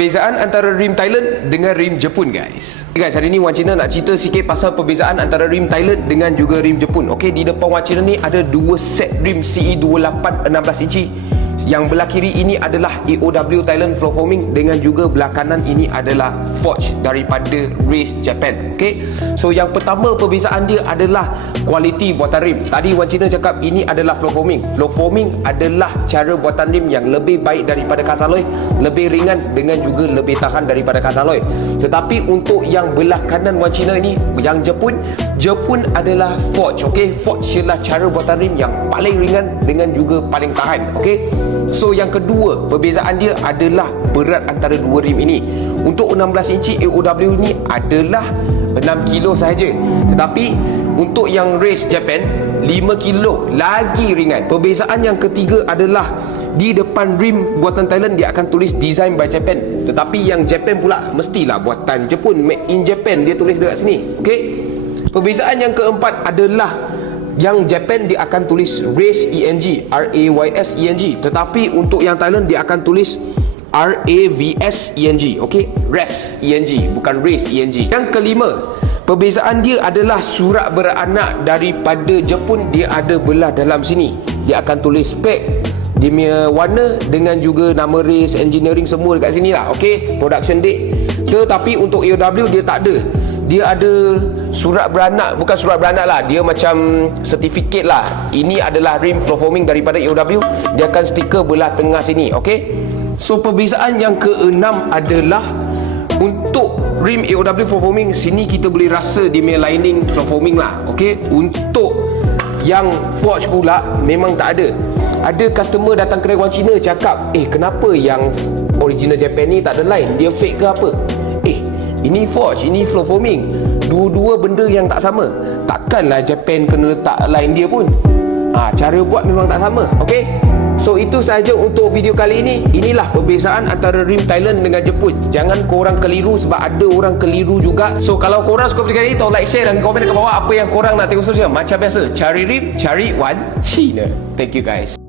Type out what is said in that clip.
Perbezaan antara rim Thailand dengan rim Jepun, guys. Okay, guys, hari ni Wan Cina nak cerita sikit pasal perbezaan antara rim Thailand dengan juga rim Jepun. Okey, di depan Wan Cina ni ada dua set rim CE28 16 inci. Yang belah kiri ini adalah AOW Thailand Flow Foaming, dengan juga belah kanan ini adalah Forge daripada Race Japan. Okey. So yang pertama perbezaan dia adalah kualiti buatan rim. Tadi Wan Cina cakap ini adalah Flow Foaming. Flow Foaming adalah cara buatan rim yang lebih baik daripada cast alloy, lebih ringan dengan juga lebih tahan daripada cast alloy. Tetapi untuk yang belah kanan Wan Cina ini, yang Jepun adalah Forge. Okey, Forge ialah cara buatan rim yang paling ringan dengan juga paling tahan. Okey. So yang kedua perbezaan dia adalah berat antara dua rim ini. Untuk 16 inci AOW ni adalah 6 kilo sahaja. Tetapi untuk yang Race Japan 5 kilo lagi ringan. Perbezaan yang ketiga adalah di depan rim buatan Thailand dia akan tulis Design by Japan. Tetapi yang Japan pula mestilah buatan Jepun, Made in Japan, dia tulis dekat sini. Okey. Perbezaan yang keempat adalah yang Japan dia akan tulis Race ENG, RAYS ENG. Tetapi untuk yang Thailand dia akan tulis RAVS ENG. Okey, RAVS ENG, bukan Race ENG. Yang kelima, perbezaan dia adalah surat beranak daripada Jepun dia ada belah dalam sini. Dia akan tulis spek, dia punya warna dengan juga nama race, engineering semua dekat sini lah. Okey, production date. Tetapi untuk AOW dia tak ada. Dia ada surat beranak, bukan surat beranak lah, dia macam sertifikat lah. Ini adalah rim flow foaming daripada AOW. Dia akan stiker belah tengah sini. Okey. So perbezaan yang keenam adalah untuk rim AOW flow foaming, sini kita boleh rasa dia punya lining flow foaming lah. Okey. Untuk yang Forge pula memang tak ada. Ada customer datang kedai Wan Cina cakap, kenapa yang original Japan ni tak ada line? Dia fake ke apa? Ini Forge, ini flow foaming. Dua-dua benda yang tak sama. Takkanlah Japan kena letak line dia pun. Cara buat memang tak sama. Okey. So itu sahaja untuk video kali ini. Inilah perbezaan antara rim Thailand dengan Jepun. Jangan korang keliru, sebab ada orang keliru juga. So kalau korang suka video kali ini, tolong like, share dan komen dekat bawah apa yang korang nak tengok seterusnya. Macam biasa, cari rim, cari Wan Cina. Thank you guys.